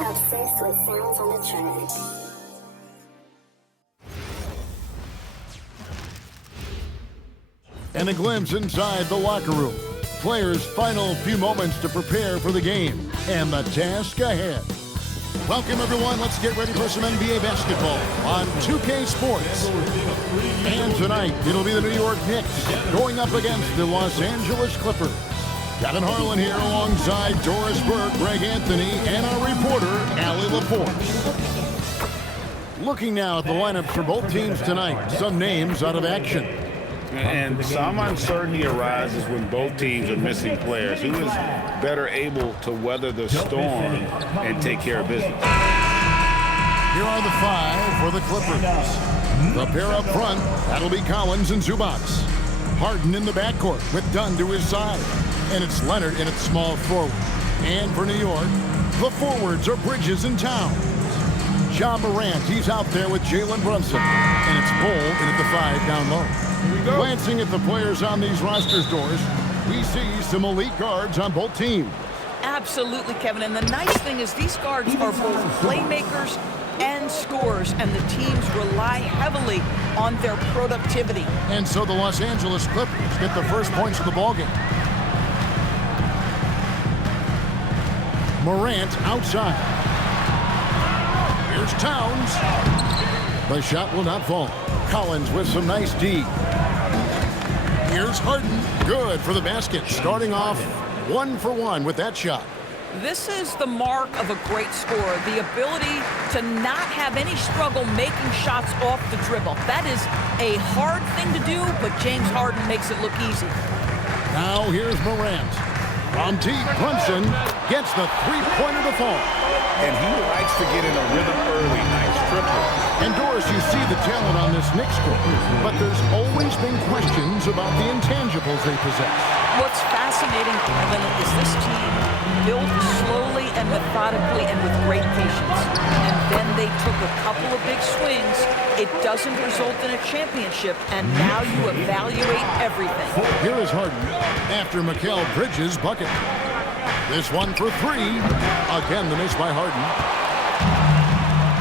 Obsessed with sounds on the track. And a glimpse inside the locker room. Players' final few moments to prepare for the game and the task ahead. Welcome, everyone. Let's get ready for some NBA basketball on 2K Sports. And tonight, it'll be the New York Knicks going up against the Los Angeles Clippers. Kevin Harlan here alongside Doris Burke, Greg Anthony, and our reporter, Allie LaForce. Looking now at the lineups for both teams tonight, some names out of action. And some uncertainty arises when both teams are missing players. Who is better able to weather the storm and take care of business? Here are the five for the Clippers. The pair up front, that'll be Collins and Zubac. Harden in the backcourt with Dunn to his side. And it's Leonard in its small forward. And for New York, the forwards are Bridges and Towns. Ja Morant, he's out there with Jalen Brunson. And it's Bol in at the 5 down low. Glancing at the players on these rosters, Doris, we see some elite guards on both teams. Absolutely, Kevin. And the nice thing is these guards are both playmakers and scorers, and the teams rely heavily on their productivity. And so the Los Angeles Clippers get the first points of the ballgame. Morant outside. Here's Towns. The shot will not fall. Collins with some nice D. Here's Harden. Good for the basket. Starting off 1 for 1 with that shot. This is the mark of a great scorer, the ability to not have any struggle making shots off the dribble. That is a hard thing to do, but James Harden makes it look easy. Now here's Morant. From deep, Brunson gets the three-pointer to fall. And he likes to get in a rhythm early. Nice triple. And Doris, you see the talent on this Knicks squad, but there's always been questions about the intangibles they possess. What's fascinating, Kevin, is this team built slowly and methodically and with great patience. And then they took a couple of big swings. It doesn't result in a championship, and now you evaluate everything. Here is Harden after Mikal Bridges' bucket. This one for 3. Again, the miss by Harden.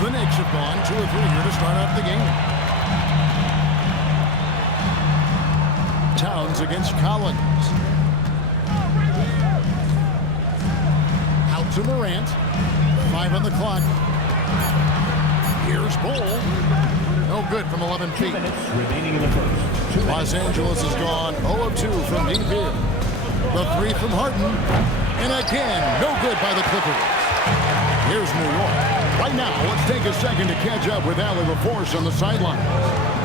The Knicks have gone 2 or 3 here to start off the game. Towns against Collins. Out to Morant. 5 on the clock. Here's Bol. No good from 11 feet. Remaining in the first. Los Angeles has gone 0 of 2 from deep here. The 3 from Harden. And again, no good by the Clippers. Here's New York. Right now, let's take a second to catch up with Allie LaForce on the sideline.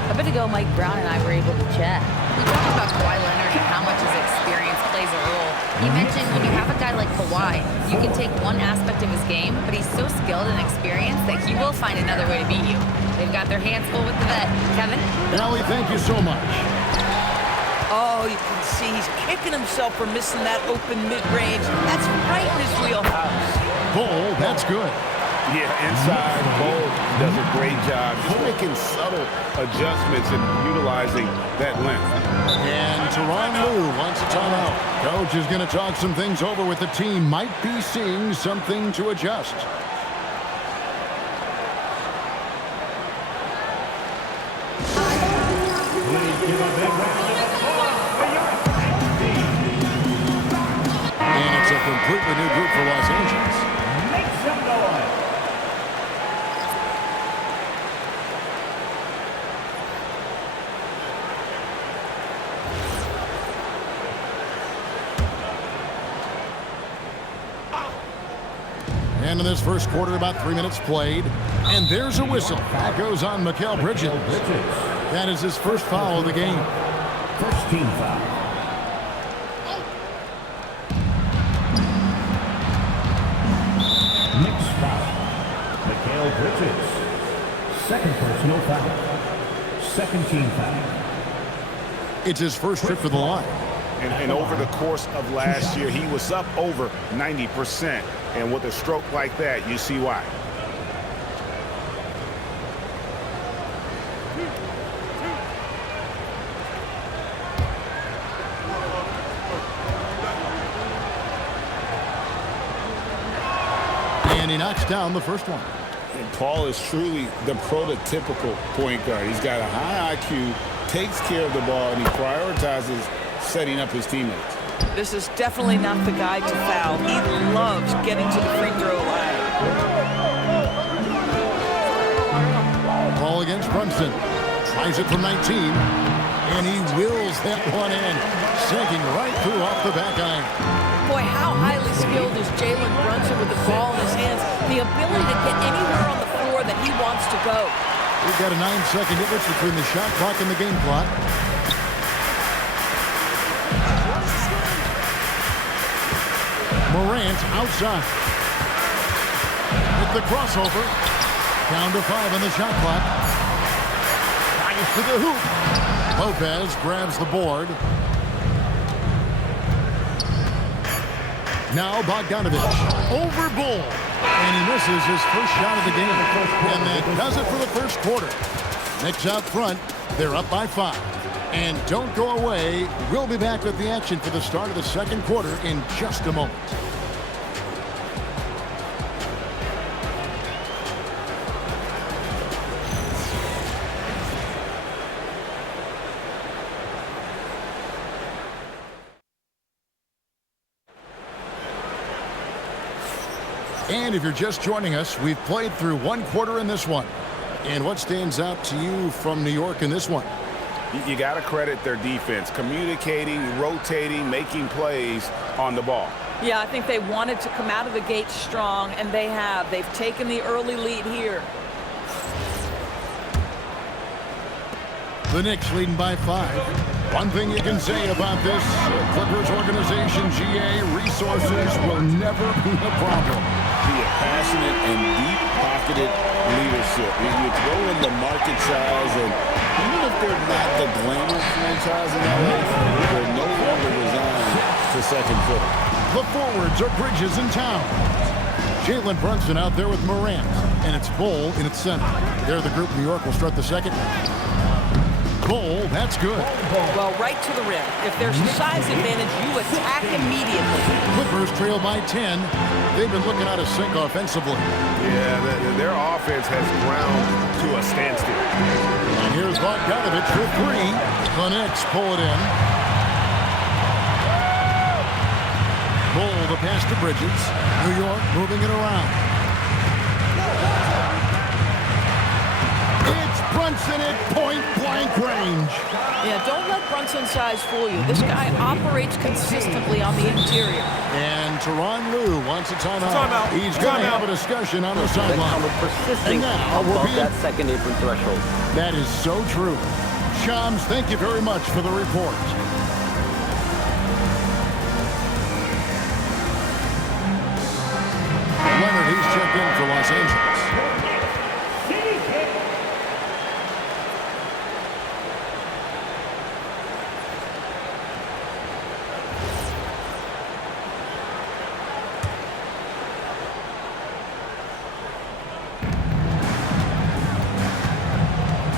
A bit ago, Mike Brown and I were able to chat. We talked about Kawhi Leonard and how much his experience plays a role. He mentioned when you have a guy like Kawhi, you can take one aspect of his game, but he's so skilled and experienced that he will find another way to beat you. They've got their hands full with the vet. Kevin? Allie, thank you so much. Oh, you can see he's kicking himself for missing that open mid-range. That's right in his wheelhouse. Bol, that's good. Yeah, inside, Bol does a great job. He's making subtle adjustments and utilizing that length. And Tyronn Lue wants a timeout. Coach is going to talk some things over with the team. Might be seeing something to adjust. And it's a completely new group for Los Angeles. Make some noise. And in this first quarter, about 3 minutes played. And there's a whistle. That goes on Mikal Bridges. That is his first foul of the game. First team foul. Knicks foul. Mikal Bridges. Second personal foul. Second team foul. It's his first trip to the line. And over the course of last year, he was up over 90%. And with a stroke like that, you see why. And he knocks down the first one. And Paul is truly the prototypical point guard. He's got a high IQ, takes care of the ball, and he prioritizes setting up his teammates. This is definitely not the guy to foul. He loves getting to the free throw line. Ball against Brunson. Tries it from 19. And he wills that one in. Sinking right through off the back iron. Boy, how highly skilled is Jalen Brunson with the ball in his hands. The ability to get anywhere on the floor that he wants to go. We've got a 9-second difference between the shot clock and the game clock. Morant outside. With the crossover. Down to 5 on the shot clock. Nice to the hoop. Lopez grabs the board. Now Bogdanovich over Bol. And he misses his first shot of the game. And that does it for the first quarter. Knicks out front. They're up by 5. And don't go away. We'll be back with the action for the start of the second quarter in just a moment. And if you're just joining us, we've played through one quarter in this one. And what stands out to you from New York in this one? You got to credit their defense, communicating, rotating, making plays on the ball. Yeah, I think they wanted to come out of the gate strong, and they have. They've taken the early lead here. The Knicks leading by 5. One thing you can say about this Clippers organization, GA, resources will never be a problem. Be a passionate and deep-pocketed leadership. You throw in the market size, and even if they're not the glamour franchise in LA, they're no longer resigned to second fiddle. The forwards are Bridges in town. Jalen Brunson out there with Morant, and it's Bol in its center. They're the group New York will start the second. Bol, that's good. Well, right to the rim. If there's a size advantage, you attack immediately. Clippers trail by 10. They've been looking out of sync offensively. Yeah, their offense has ground to a standstill. And here's Bogdanovich for 3. The Knicks pull it in. Bol, the pass to Bridges. New York moving it around. It's Brunson at point-blank range. Yeah, don't let Brunson's size fool you. This guy operates consistently on the interior. And Tyronn Lue wants a timeout. He's going to have a discussion on the sideline. Persisting above that second apron threshold. That is so true. Shams, thank you very much for the report. Leonard, he's checked in for Los Angeles.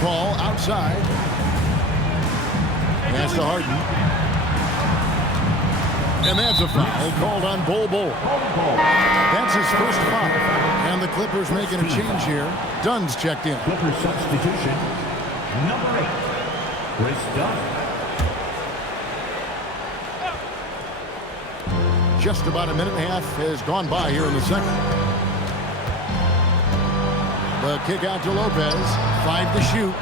Ball outside. Pass to Harden. And that's a foul called on Bol Bol. That's his first foul. And the Clippers making a change here. Dunn's checked in. Clippers substitution, number 8, Chris Dunn. Just about a minute and a half has gone by here in the second. The kick out to Lopez. 5 to shoot.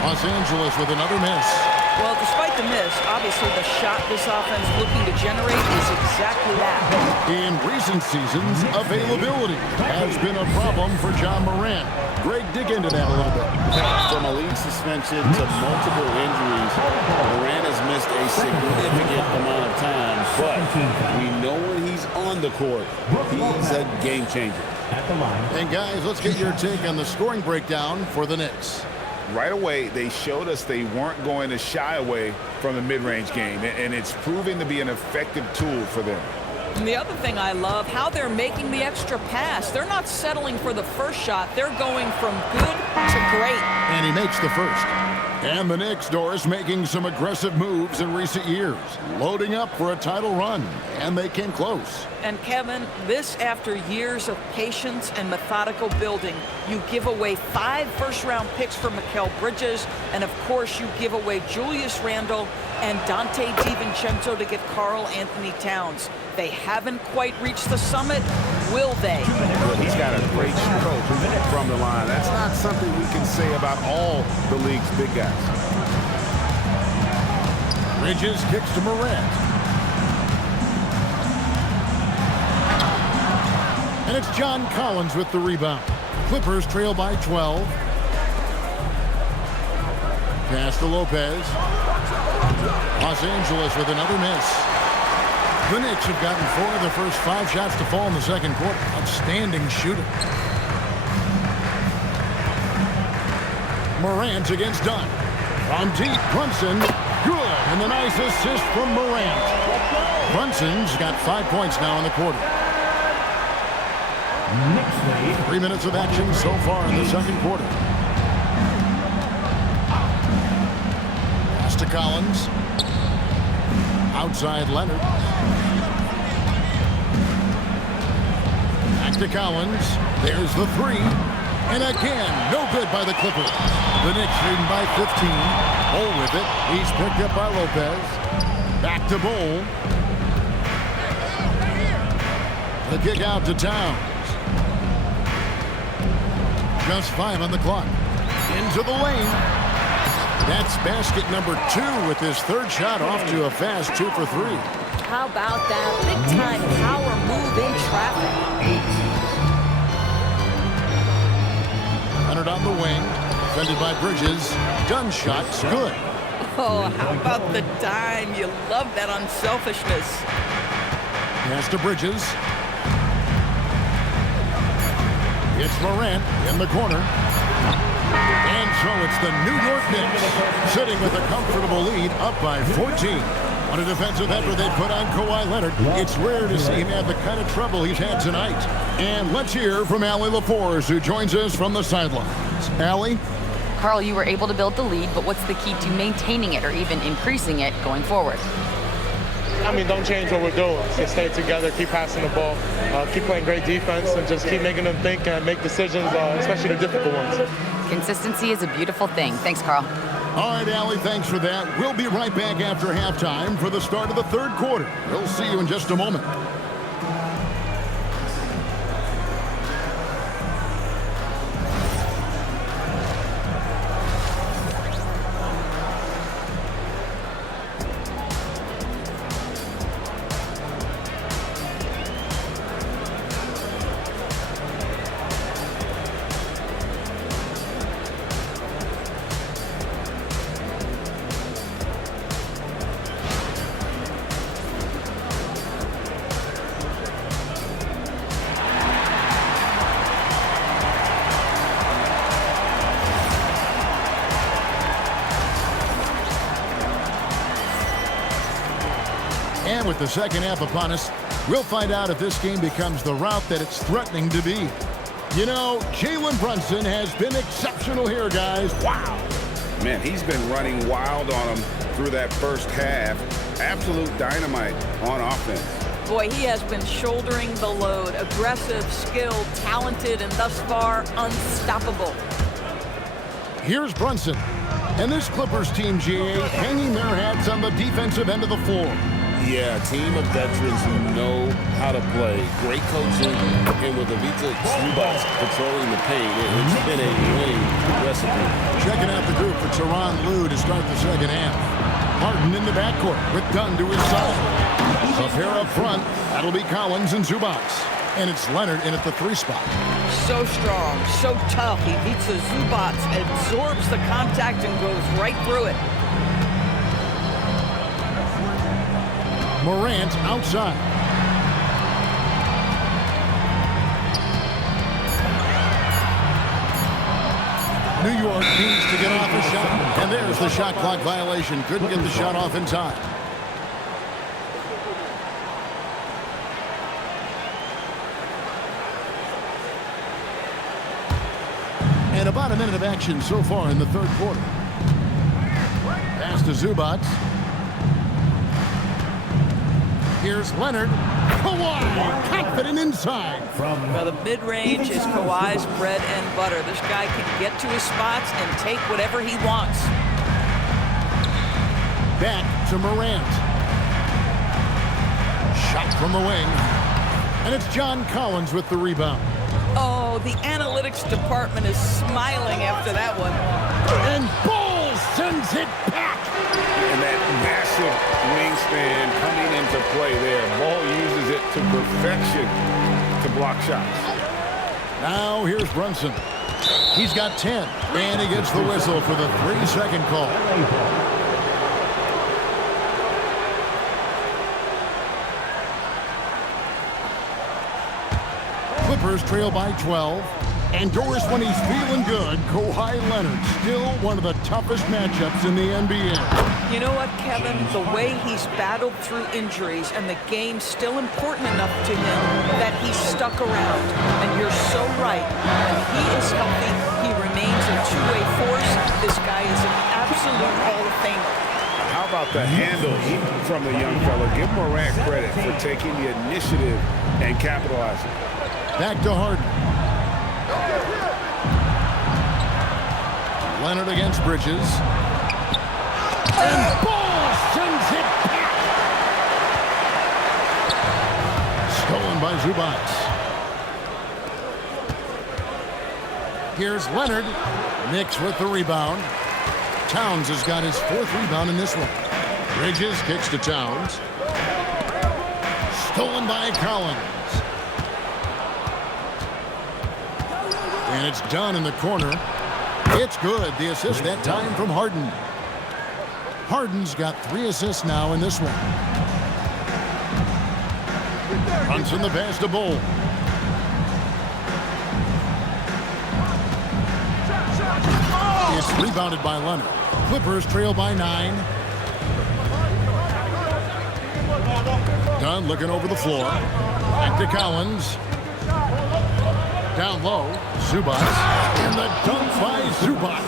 Los Angeles with another miss. Well, despite the miss, obviously the shot this offense looking to generate is exactly that. In recent seasons, availability has been a problem for John Morant. Greg, dig into that a little bit. From a league suspension to multiple injuries, Morant has missed a significant amount of time, but we know when he's on the court, he's a game changer. At the line. And guys, let's get your take on the scoring breakdown for the Knicks. Right away, they showed us they weren't going to shy away from the mid-range game, and it's proving to be an effective tool for them. And the other thing I love, how they're making the extra pass. They're not settling for the first shot. They're going from good to great. And he makes the first. And the Knicks, Doris, making some aggressive moves in recent years, loading up for a title run, and they came close. And Kevin, this after years of patience and methodical building. You give away 5 first-round picks for Mikal Bridges, and of course you give away Julius Randle and Dante DiVincenzo to get Karl Anthony Towns. They haven't quite reached the summit, will they? Well, he's got a great stroke from the line. That's not something we can say about all the league's big guys. Bridges kicks to Morant. And it's John Collins with the rebound. Clippers trail by 12. Pass to Lopez. Los Angeles with another miss. The Knicks have gotten 4 of the first 5 shots to fall in the second quarter. Outstanding shooting. Morant against Dunn. From deep, Brunson. Good. And the nice assist from Morant. Brunson's got 5 points now in the quarter. 3 minutes of action so far in the second quarter. Pass to Collins. Outside Leonard. Back to Collins. There's the 3. And again, no good by the Clippers. The Knicks leading by 15. Bol with it. He's picked up by Lopez. Back to Bol. The kick out to Towns. Just 5 on the clock. Into the lane. That's basket number 2 with his 3rd shot off to a fast 2 for 3. How about that big-time power move in traffic? Leonard on the wing. Defended by Bridges. Dunn shot's good. Oh, how about the dime? You love that unselfishness. Pass to Bridges. It's Morant in the corner. And so it's the New York Knicks sitting with a comfortable lead up by 14. On a defensive effort they put on Kawhi Leonard. It's rare to see him have the kind of trouble he's had tonight. And let's hear from Allie LaForce, who joins us from the sidelines. Allie? Karl, you were able to build the lead, but what's the key to maintaining it or even increasing it going forward? I mean, don't change what we're doing. Just stay together, keep passing the ball, keep playing great defense, and just keep making them think and make decisions, especially the difficult ones. Consistency is a beautiful thing. Thanks, Karl. All right, Allie, thanks for that. We'll be right back after halftime for the start of the 3rd quarter. We'll see you in just a moment. And with the second half upon us, we'll find out if this game becomes the route that it's threatening to be. You know, Jalen Brunson has been exceptional here, guys. Wow. Man, he's been running wild on him through that first half. Absolute dynamite on offense. Boy, he has been shouldering the load. Aggressive, skilled, talented, and thus far, unstoppable. Here's Brunson. And this Clippers team, GA, hanging their hats on the defensive end of the floor. Yeah, a team of veterans who know how to play. Great coaching, and with Ivica Zubac controlling the paint, it's been a winning recipe. Checking out the group for Tyronn Lue to start the second half. Harden in the backcourt with Dunn to his side. A pair up front. That'll be Collins and Zubac. And it's Leonard in at the 3 spot. So strong, so tough. Ivica Zubac absorbs the contact and goes right through it. Morant outside. New York needs to get off a shot. And there's the shot clock violation. Couldn't get the shot off in time. And about a minute of action so far in the 3rd quarter. to Zubac. Here's Leonard. Kawhi, confident inside. Well, the mid-range is Kawhi's bread and butter. This guy can get to his spots and take whatever he wants. Back to Morant. Shot from the wing. And it's John Collins with the rebound. Oh, the analytics department is smiling after that one. And Bol sends it back. And that massive wingspan coming into play there. Bol uses it to perfection to block shots. Now here's Brunson. He's got 10. And he gets the whistle for the 3-second call. Clippers trail by 12. And Doris, when he's feeling good, Kawhi Leonard, still one of the toughest matchups in the NBA. You know what, Kevin? The way he's battled through injuries and the game's still important enough to him that he's stuck around. And you're so right. When he is healthy, he remains a two-way force. This guy is an absolute Hall of Famer. How about the handle from the young fella? Give Morant credit for taking the initiative and capitalizing. Back to Harden. Leonard against Bridges. And Bol sends it back. Stolen by Zubac. Here's Leonard. Knicks with the rebound. Towns has got his 4th rebound in this one. Bridges kicks to Towns. Stolen by Collins. And it's done in the corner. It's good. The assist that time from Harden. Harden's got 3 assists now in this one. Brunson the pass to Bol. It's rebounded by Leonard. Clippers trail by 9. Dunn looking over the floor. Back to Collins. Down low, Zubac, and the dunk by Zubac.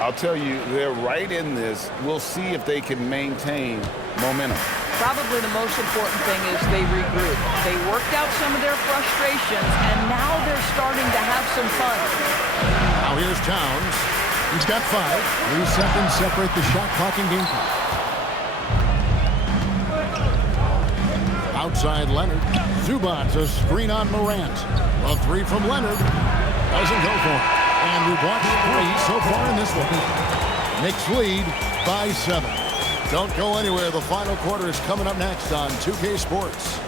I'll tell you, they're right in this. We'll see if they can maintain momentum. Probably the most important thing is they regroup. They worked out some of their frustrations, and now they're starting to have some fun. Now here's Towns. He's got 5. 3 seconds separate the shot clock and game clock. Outside Leonard. Zubac, a screen on Morant. A 3 from Leonard. Doesn't go for it. And we've watched 3 so far in this one. Knicks lead by 7. Don't go anywhere. The final quarter is coming up next on 2K Sports.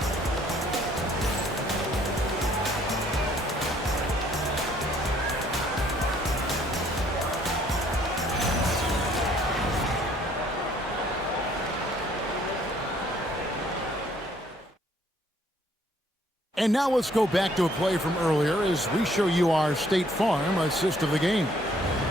And now let's go back to a play from earlier as we show you our State Farm assist of the game.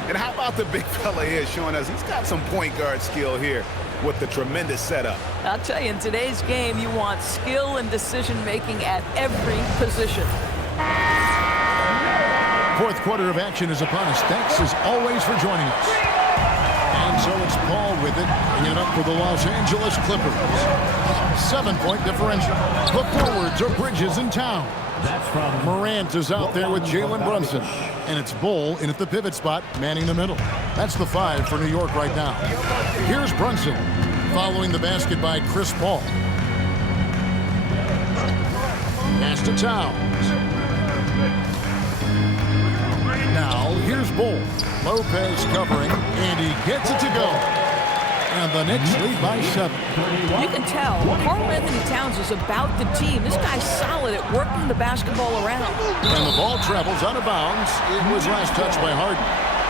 And how about the big fella here showing us he's got some point guard skill here with the tremendous setup. I'll tell you, in today's game, you want skill and decision-making at every position. 4th quarter of action is upon us. Thanks, as always, for joining us. And so it's Paul with it, bringing it up for the Los Angeles Clippers. 7-point differential. The forwards are Bridges and Town. That's from Morant is out there with Jalen Brunson. And it's Bol in at the pivot spot, manning the middle. That's the 5 for New York right now. Here's Brunson, following the basket by Chris Paul. Pass to Towns. Now, here's Bol. Lopez covering, and he gets it to go. And the Knicks lead by 7. You can tell Karl Anthony Towns is about the team. This guy's solid at working the basketball around. And the ball travels out of bounds. It was last touched by Harden.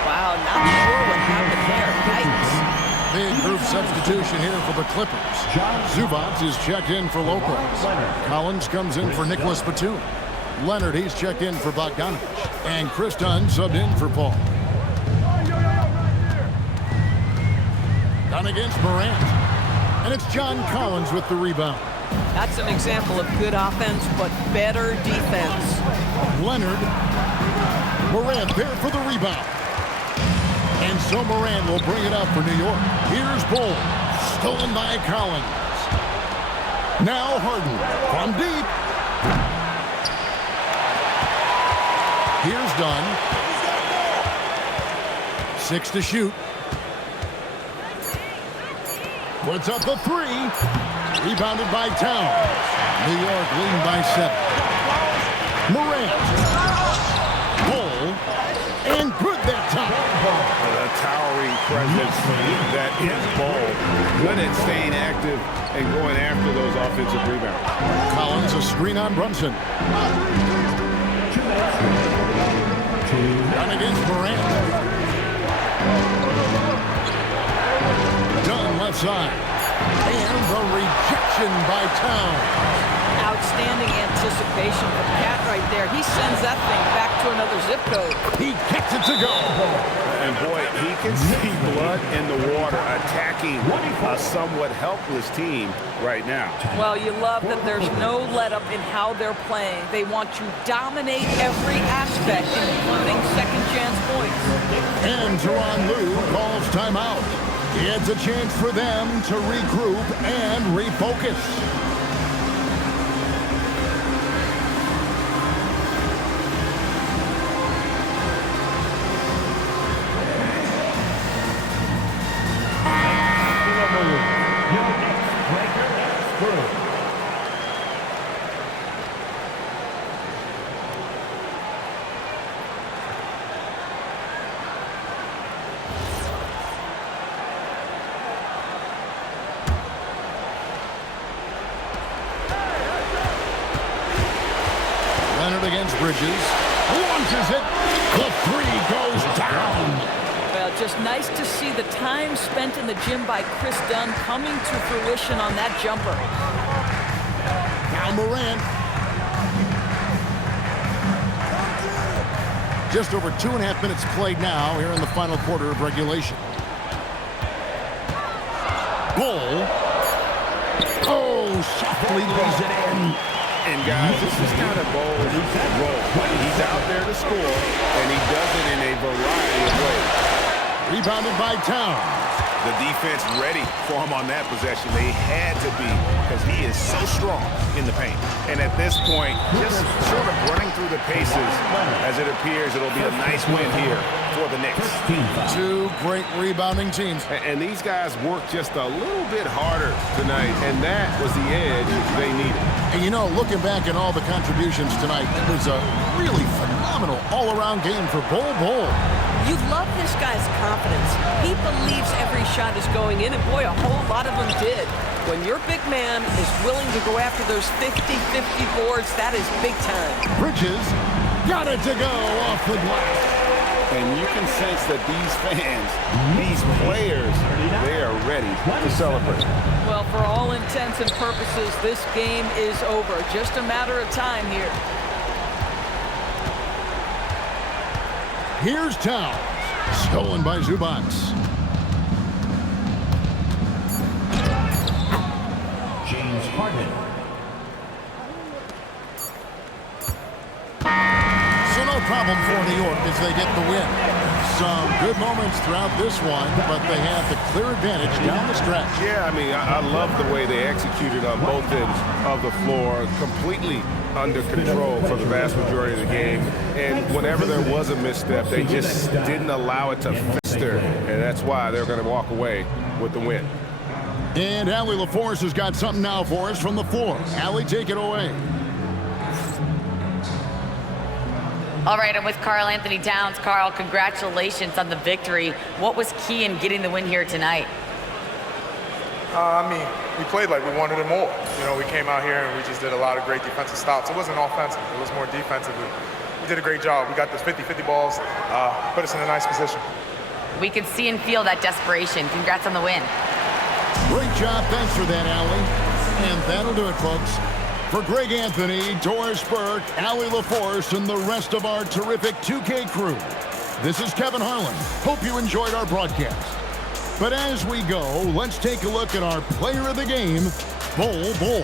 Wow, not sure what happened there. Yikes. Big group substitution here for the Clippers. Zubac is checked in for Lopez. Collins comes in for Nicholas Batum. Leonard, he's checked in for Bogdanovich. And Chris Dunn subbed in for Paul. Dunn against Morant. And it's John Collins with the rebound. That's an example of good offense, but better defense. Leonard. Morant there for the rebound. And so Morant will bring it up for New York. Here's Bol. Stolen by Collins. Now Harden from deep. Here's Dunn. 6 to shoot. Puts up the 3. Rebounded by Towns. New York leading by 7. Morant. Bol. And good that time. The towering presence that is Bol. Good at staying active and going after those offensive rebounds. Collins a screen on Brunson. Done against Morant. Dunn left side. And the rejection by Towns. Outstanding anticipation from Cat right there. He sends that thing back to another zip code. He gets it to go. And boy, he can see blood in the water attacking a somewhat helpless team right now. Well, you love that there's no let-up in how they're playing. They want to dominate every aspect, including second-chance points. And Tyronn Lue calls timeout. It's a chance for them to regroup and refocus. Against Bridges, launches it, the 3 goes down. Well, just nice to see the time spent in the gym by Chris Dunn coming to fruition on that jumper. Now Morant. Just over 2.5 minutes played now here in the final quarter of regulation. Bol. Oh, softly lays it in. And guys, this is kind of Bol's role. He's out there to score, and he does it in a variety of ways. Rebounded by Towns. The defense ready for him on that possession. They had to be, because he is so strong in the paint. And at this point, just sort of running through the paces, as it appears it'll be a nice win here for the Knicks. 2 great rebounding teams. And these guys worked just a little bit harder tonight, and that was the edge they needed. And you know, looking back at all the contributions tonight, it was a really phenomenal all-around game for Bol Bol. You love this guy's confidence. He believes every shot is going in, and boy, a whole lot of them did. When your big man is willing to go after those 50-50 boards, that is big time. Bridges got it to go off the glass. And you can sense that these fans, these players, they are ready to celebrate. Well, for all intents and purposes, this game is over. Just a matter of time here. Here's Towns. Stolen by Zubac. James Harden. So no problem for New York as they get the win. Some good moments throughout this one, but they have the clear advantage down the stretch. Yeah, I mean, I love the way they executed on both ends of the floor, completely under control for the vast majority of the game. And whenever there was a misstep, they just didn't allow it to fester, and that's why they're going to walk away with the win. And Allie LaForce has got something now for us from the floor. Allie, take it away. All right, I'm with Karl Anthony Towns. Karl, congratulations on the victory. What was key in getting the win here tonight? I mean, we played like we wanted it more. You know, we came out here and we just did a lot of great defensive stops. It wasn't offensive, it was more defensive. We did a great job. We got those 50-50 balls, put us in a nice position. We could see and feel that desperation. Congrats on the win. Great job. Thanks for that, Allie. And that'll do it, folks. For Greg Anthony, Doris Burke, Allie LaForce, and the rest of our terrific 2K crew, this is Kevin Harlan. Hope you enjoyed our broadcast. But as we go, let's take a look at our player of the game, Bol Bol.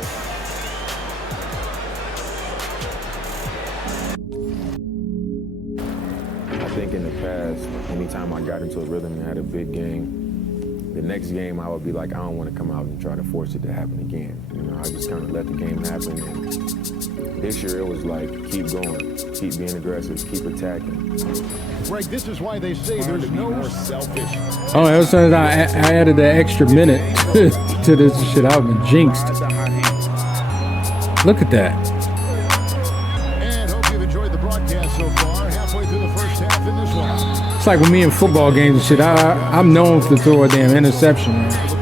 I think think in the past, anytime I got into a rhythm and had a big game, the next game I would be like, I don't want to come out and try to force it to happen again. You know, I just kind of let the game happen. And this year it was like, keep going, keep being aggressive, keep attacking. Greg, this is why they say there's no more selfish. Oh, ever since I added that extra minute to this shit, I've been jinxed. Look at that. And hope you've enjoyed the broadcast so far. Halfway through the first half in this one. It's like with me in football games and shit, I'm known to throw a damn interception, man.